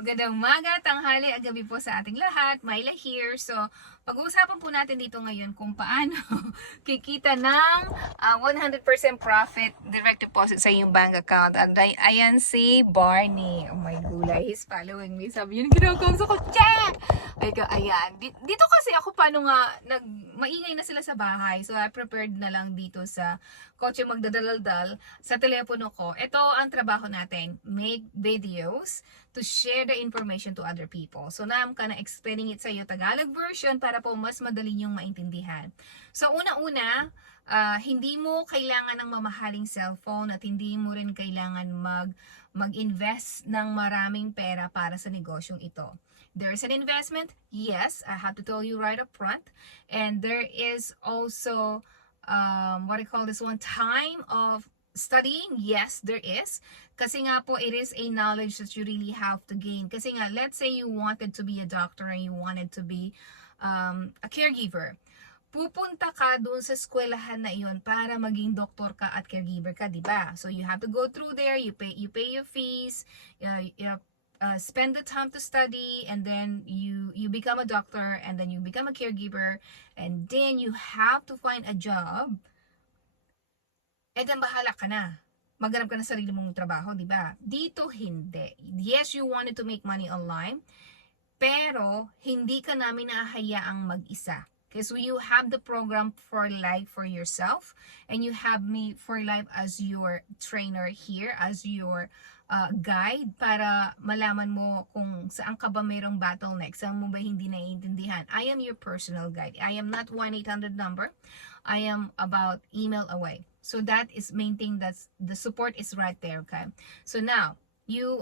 Magandang umaga, tanghali at gabi po sa ating lahat. Myla here. So, pag-uusapan po natin dito ngayon kung paano kikita ng 100% profit direct deposit sa iyong bank account. At ayan si Barney. Oh my gulay, he's following me. Sabi yun, ginagawa sa kotse! Ayan. Dito kasi ako paano nga, maingay na sila sa bahay. So, I prepared na lang dito sa kotse magdadaldal sa telepono ko. Ito ang trabaho natin. Make videos to share the information to other people. So now I'm gonna explaining it sa iyo Tagalog version para po mas madali niyong maintindihan. So una-una, hindi mo kailangan ng mamahaling cellphone at hindi mo rin kailangan mag-invest ng maraming pera para sa negosyong ito. There is an investment, yes, I have to tell you right up front. And there is also, what I call this one, time of studying, yes, there is. Kasi nga po, it is a knowledge that you really have to gain. Kasi nga, let's say you wanted to be a doctor and you wanted to be a caregiver. Pupunta ka doon sa eskwelahan na iyon para maging doktor ka at caregiver ka, di ba? So you have to go through there, you pay your fees, spend the time to study, and then you become a doctor, and then you become a caregiver, and then you have to find a job. Eh then bahala ka na. Maghanap ka ng sarili mong trabaho, di ba? Dito hindi. Yes, you wanted to make money online, pero hindi ka namin nahahayaang mag-isa. Because you have the program for life for yourself, and you have me for life as your trainer here, as your guide para malaman mo kung saan ka ba mayroong bottleneck, saan mo ba hindi naiintindihan. I am your personal guide. I am not 1-800 number. I am about email away. So that is main thing, that's the support is right there, okay? So now,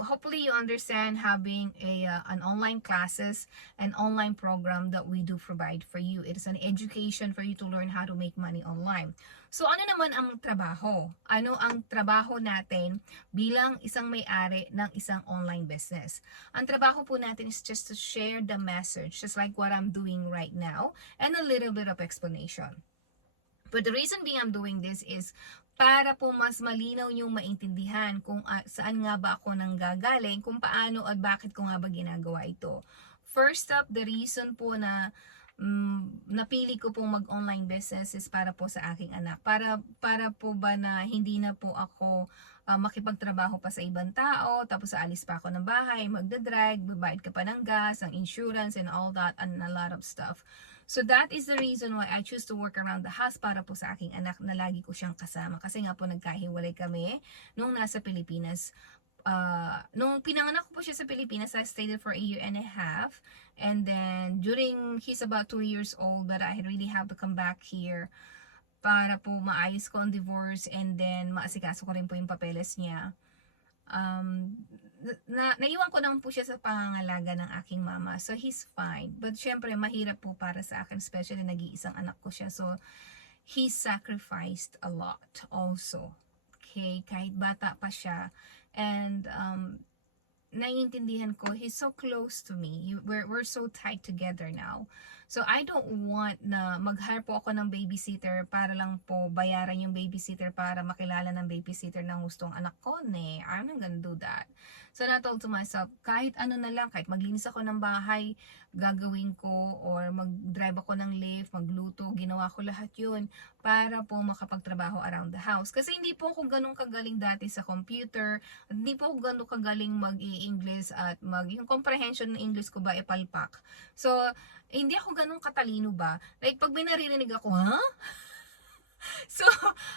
hopefully you understand having an online classes, an online program that we do provide for you. It is an education for you to learn how to make money online. So ano naman ang trabaho? Ano ang trabaho natin bilang isang may-ari ng isang online business? Ang trabaho po natin is just to share the message, just like what I'm doing right now, and a little bit of explanation. But the reason being I'm doing this is para po mas malinaw yung maintindihan kung saan nga ba ako nanggagaling, kung paano at bakit ko nga ba ginagawa ito. First up, the reason po na napili ko pong mag-online business is para po sa aking anak. Para po ba na hindi na po ako makipagtrabaho pa sa ibang tao, tapos aalis pa ako ng bahay, magdadrive, babayad ka pa ng gas, ang insurance and all that, and a lot of stuff. So that is the reason why I choose to work around the house para po sa aking anak na lagi ko siyang kasama. Kasi nga po nagkahiwalay kami nung nasa Pilipinas. Nung pinanganak ko po siya sa Pilipinas, I stayed there for 1.5 years. And then during he's about 2 years old, but I really have to come back here para po maayos ko ang divorce, and then maasikaso ko rin po yung papeles niya. Naiwan ko naman po siya sa pangangalaga ng aking mama. So, he's fine. But, syempre, mahirap po para sa akin. Especially, nag-iisang anak ko siya. So, he sacrificed a lot also. Okay? Kahit bata pa siya. And, naiintindihan ko, he's so close to me. We're so tight together now. So, I don't want na mag-hire po ako ng babysitter para lang po bayaran yung babysitter para makilala ng babysitter ng gustong anak ko. I'm not gonna do that. So, I told to myself, kahit ano na lang, kahit maglinis ako ng bahay, gagawin ko, or mag-drive ako ng lift, magluto, ginawa ko lahat yun para po makapagtrabaho around the house. Kasi hindi po ako ganun kagaling dati sa computer, hindi po ako ganun kagaling mag-i-English at yung comprehension ng English ko ba palpak. So, hindi ako ganun katalino ba? Like, pag may naririnig ako, ha? So,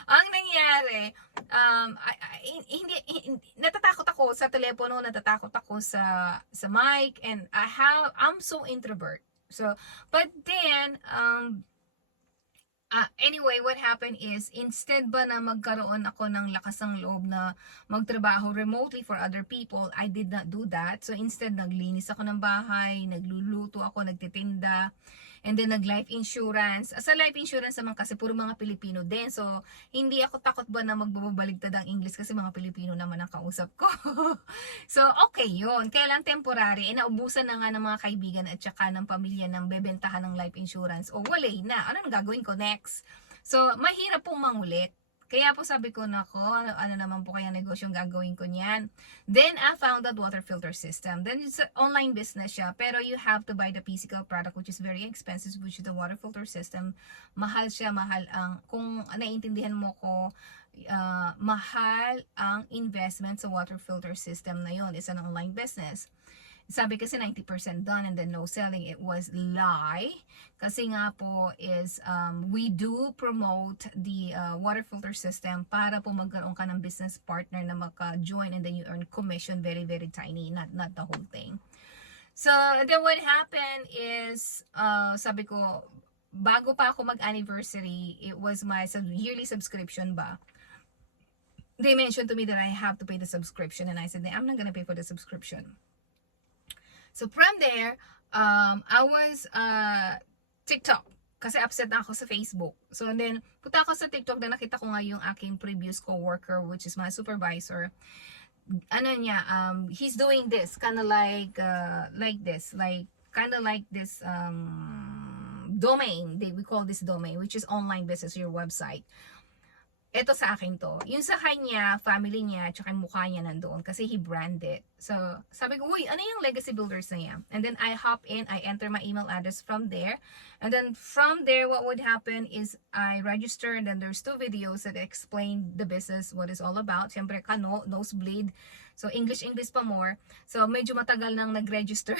ang nangyari, hindi, natatakot ako sa telepono, natatakot ako sa mic, and I'm so introvert. So, but then, anyway, what happened is, instead ba na magkaroon ako ng lakas ng loob na magtrabaho remotely for other people, I did not do that. So instead, naglinis ako ng bahay, nagluluto ako, nagtitinda, and then nag-life insurance. Sa life insurance naman kasi puro mga Pilipino din. So, hindi ako takot ba na magbabaligtad ang English kasi mga Pilipino naman ang kausap ko. So, okay yun. Kaya lang temporary. Naubusan na nga ng mga kaibigan at saka ng pamilya ng bebentahan ng life insurance. O, wala na. Ano nang gagawin ko next? So, mahirap pong mangulit. Kaya po sabi ko, nako, ano naman po kaya negosyong gagawin ko niyan. Then, I found that water filter system. Then, it's an online business siya, pero you have to buy the physical product, which is very expensive, which is the water filter system. Mahal siya, mahal ang, kung naiintindihan mo ko, mahal ang investment sa water filter system na yon. It's an online business. Sabi kasi 90% done and then no selling. It was lie. Kasi nga po is we do promote the water filter system para po magkaroon ka ng business partner na maka-join and then you earn commission very very tiny, not the whole thing. So then what happened is sabi ko, bago pa ako mag-anniversary, it was my yearly subscription ba. They mentioned to me that I have to pay the subscription and I said, I'm not gonna pay for the subscription. So from there, I was TikTok. Kasi upset na ako sa Facebook. So and then, punta ako sa TikTok na nakita ko nga yung aking previous co-worker, which is my supervisor. Ano niya, he's doing this, kind of like this, domain. We call this domain, which is online business, your website. Ito sa akin to. Yung sa kanya, family niya, tsaka mukha niya nandoon kasi he branded. So, sabi ko, uy, ano yung legacy builders na yan? And then I hop in, I enter my email address from there. And then from there, what would happen is I register and then there's 2 videos that explain the business, what it's all about. Siyempre, kano, nosebleed. So, English pa more. So, medyo matagal nang nag-register.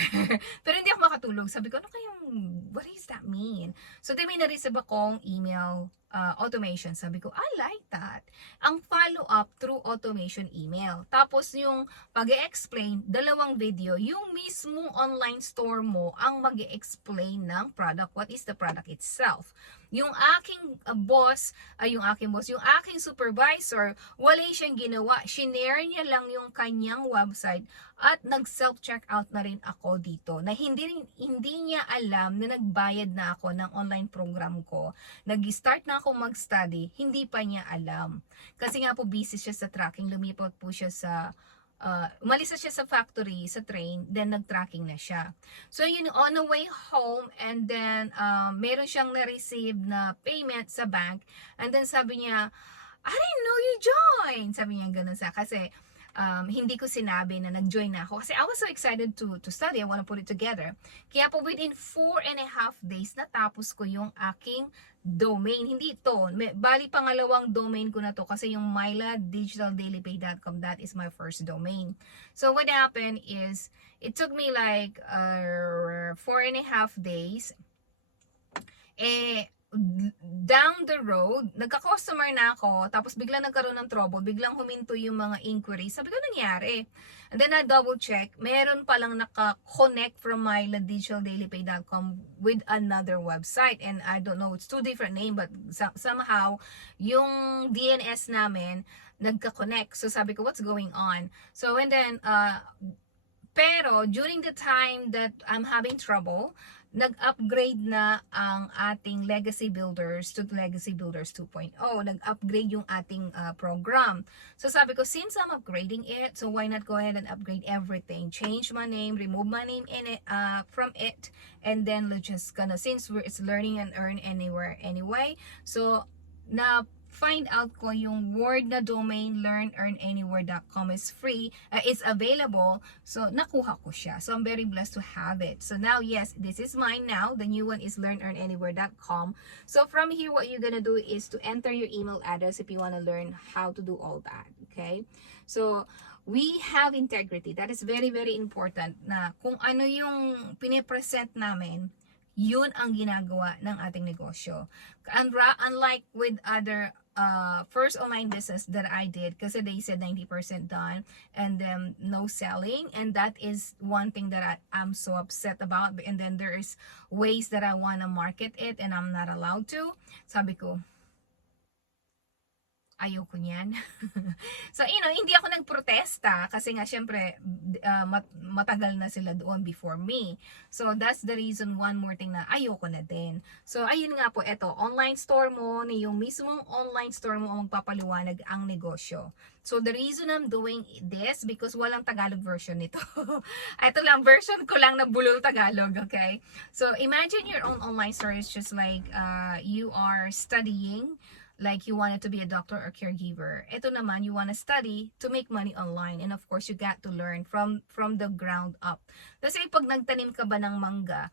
Pero hindi ako makatulog. Sabi ko, ano kayang, what does that mean? So, then may na-receive akong email automation. Sabi ko, I like that. Ang follow-up through automation email. Tapos yung pag-e-explain, 2 video, yung mismong online store mo ang mag-e-explain ng product. What is the product itself? Yung aking yung aking supervisor, wala siyang ginawa. Shinare niya lang yung kanyang website at nag-self-checkout na rin ako dito. Na hindi niya alam na nagbayad na ako ng online program ko. Nag-start na ako mag-study, hindi pa niya alam. Kasi nga po busy siya sa tracking, lumipat po siya sa umalis na siya sa factory, sa train, then nag-tracking na siya. So yun, on the way home, and then meron siyang na-receive na payment sa bank, and then sabi niya, I didn't know you joined. Sabi niya ganun sa, kasi hindi ko sinabi na nag-join na ako. Kasi I was so excited to study, I want to put it together. Kaya po within 4.5 days, natapos ko yung aking domain. Hindi ito. Bali, pangalawang domain ko na to kasi yung myladdigitaldailypay.com, that is my first domain. So what happened is, it took me like 4.5 days. Down the road, nagka-customer na ako, tapos biglang nagkaroon ng trouble, biglang huminto yung mga inquiries. Sabi ko, nangyari? And then I double check, meron palang naka-connect from myladdigitaldailypay.com with another website. And I don't know, it's 2 different names, but somehow, yung DNS namin, nagka-connect. So sabi ko, what's going on? So and then, pero during the time that I'm having trouble, nag-upgrade na ang ating Legacy Builders to Legacy Builders 2.0. Nag-upgrade yung ating program. So sabi ko, since I'm upgrading it, so why not go ahead and upgrade everything? Change my name, remove my name in it, from it, and then let's just gonna, since it's learning and earn anywhere anyway, so na find out ko yung word na domain learnearnanywhere.com is free, is available, so nakuha ko siya. So I'm very blessed to have it. So now, yes, this is mine now. The new one is learnearnanywhere.com. So from here, what you're gonna do is to enter your email address if you want to learn how to do all that. Okay? So we have integrity. That is very, very important, na kung ano yung pinipresent namin, yun ang ginagawa ng ating negosyo. Unlike with other first online business that I did, kasi they said 90% done and then no selling, and that is one thing that I'm so upset about. And then there is ways that I want to market it and I'm not allowed to. Sabi ko, ayoko niyan. So, hindi ako nagprotesta kasi nga, syempre, matagal na sila doon before me. So, that's the reason, one more thing na ayoko na din. So, ayun nga po, eto, online store mo, yung mismong online store mo ang magpapaliwanag ang negosyo. So, the reason I'm doing this, because walang Tagalog version nito. Ito lang, version ko lang na bulol Tagalog, okay? So, imagine your own online store is just like, you are studying, like you wanted to be a doctor or caregiver. Ito naman, you want to study to make money online. And of course, you got to learn from the ground up. Kasi pag nagtanim ka ba ng mangga,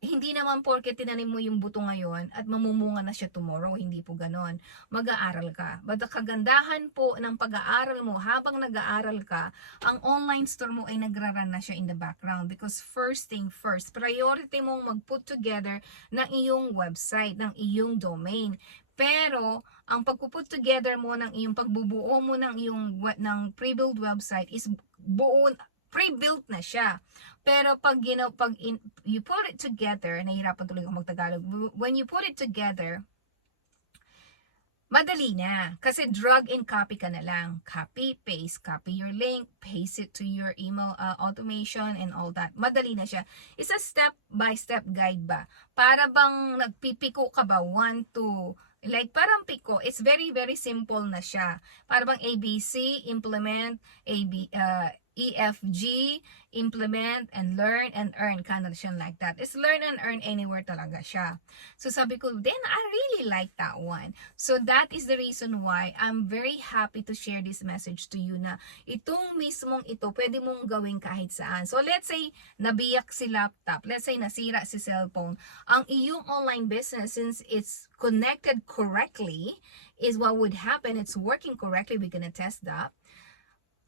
hindi naman porke tinanim mo yung buto ngayon at mamumunga na siya tomorrow. Hindi po ganon. Mag-aaral ka. But the kagandahan po ng pag-aaral mo, habang nag-aaral ka, ang online store mo ay nagraran na siya in the background. Because first thing first, priority mong mag-put together ng iyong website, ng iyong domain. Pero, ang pag-put together mo ng iyong pagbubuo mo ng iyong pre-built website is pre-built na siya. Pero pag you put it together, nahihirapan tuloy ako mag-Tagalog. When you put it together, madali na. Kasi drag and copy ka na lang. Copy, paste, copy your link, paste it to your email automation and all that. Madali na siya. It's a step-by-step guide ba? Para bang nagpipiko ka ba? 1, 2, like parang piko, it's very very simple na siya. Para bang ABC, implement, EFG, implement, and learn and earn. Kind of siya like that. It's learn and earn anywhere talaga siya. So sabi ko, then I really like that one. So that is the reason why I'm very happy to share this message to you na itong mismong ito, pwede mong gawin kahit saan. So let's say, nabiyak si laptop. Let's say, nasira si cellphone. Ang iyong online business, since it's connected correctly, is what would happen. It's working correctly. We're gonna test that.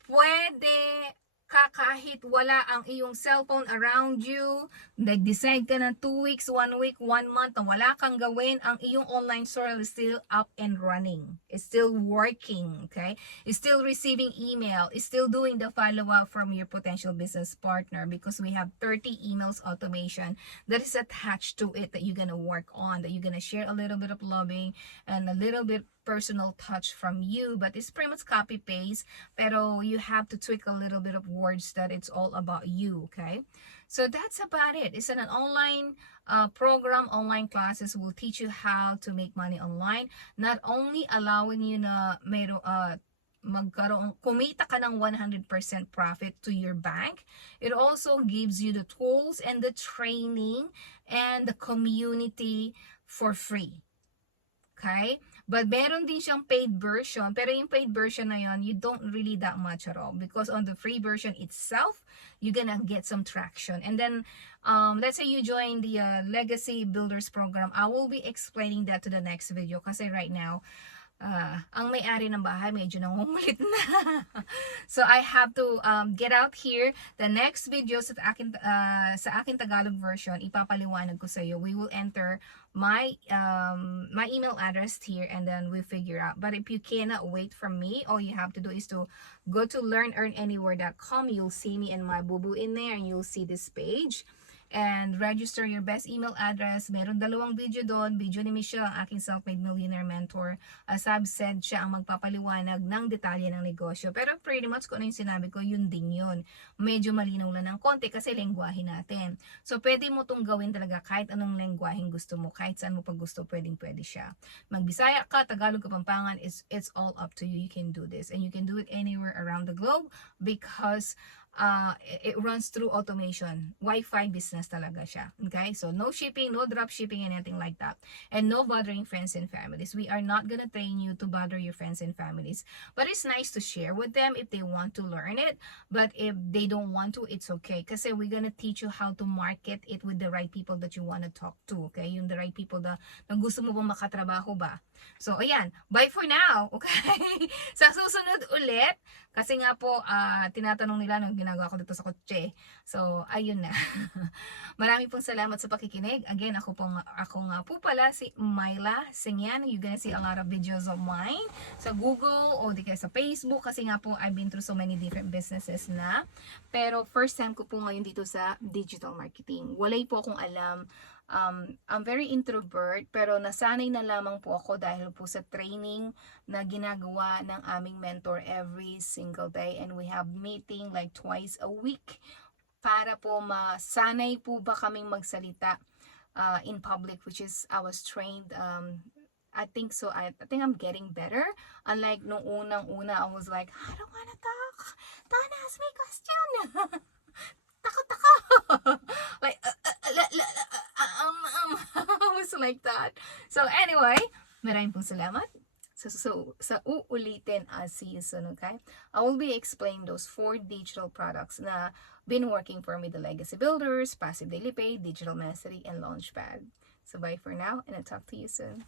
Pwede ka kahit wala ang iyong cellphone around you, nag-decide ka ng 2 weeks, 1 week, 1 month, na wala kang gawin, ang iyong online store is still up and running. It's still working, okay? It's still receiving email. It's still doing the follow-up from your potential business partner because we have 30 emails automation that is attached to it that you're gonna work on, that you're gonna share a little bit of loving and a little bit personal touch from you, but it's pretty much copy paste, pero you have to tweak a little bit of words that it's all about you, okay? So that's about it. It's an online program. Online classes will teach you how to make money online, not only allowing you na kumita ka ng 100% profit to your bank. It also gives you the tools and the training and the community for free. Okay? But meron din siyang paid version. Pero yung paid version na yun, you don't really that much at all. Because on the free version itself, you're gonna get some traction. And then, let's say you join the Legacy Builders Program. I will be explaining that to the next video. Kasi right now, ang may-ari ng bahay medyo nangungulit na. So I have to get out here. The next video sa aking Tagalog version, ipapaliwanag ko sa iyo. We will enter my email address here and then we figure out. But if you cannot wait from me, all you have to do is to go to learnearnanywhere.com. You'll see me and my boo-boo in there and you'll see this page. And register your best email address. Meron 2 video doon. Video ni Michelle, ang aking self-made millionaire mentor. As I've said, siya ang magpapaliwanag ng detalye ng negosyo. Pero pretty much kung ano yung sinabi ko, yun din yun. Medyo malinaw lang ng konti kasi lengguwahe natin. So pwede mo itong gawin talaga kahit anong lengguwaheng gusto mo. Kahit saan mo pag gusto, pwede siya. Magbisaya ka, Tagalog, Kapampangan, it's all up to you. You can do this. And you can do it anywhere around the globe because it runs through automation. Wi-Fi business talaga siya. Okay? So, no shipping, no drop shipping, anything like that. And no bothering friends and families. We are not gonna train you to bother your friends and families. But it's nice to share with them if they want to learn it. But if they don't want to, it's okay. Kasi we're gonna teach you how to market it with the right people that you wanna talk to. Okay? Yung the right people na gusto mo bang makatrabaho ba? So, ayan. Bye for now. Okay? Sa susunod ulit, kasi nga po, tinatanong nila nung ginagawa ko dito sa kotse. So, ayun na. Maraming pong salamat sa pakikinig. Again, ako nga po pala si Myla Singyan. You're gonna see a lot of videos of mine sa Google o di kaya sa Facebook. Kasi nga po, I've been through so many different businesses na. Pero first time ko po ngayon dito sa digital marketing. Walay po akong alam. I'm very introvert pero nasanay na lamang po ako dahil po sa training na ginagawa ng aming mentor every single day and we have meeting like twice a week para po masanay po ba kaming magsalita in public, which is I was trained I think so. I think I'm getting better. Unlike nung unang-una, I was like, I don't wanna talk. Don't ask me question. Takot. Like, I was like that. So anyway, Maraming pong salamat. So sa uulitin, see you soon, okay? I will be explaining those 4 digital products na been working for me, the Legacy Builders, Passive Daily Pay, Digital Mastery, and Launchpad. So bye for now, and I'll talk to you soon.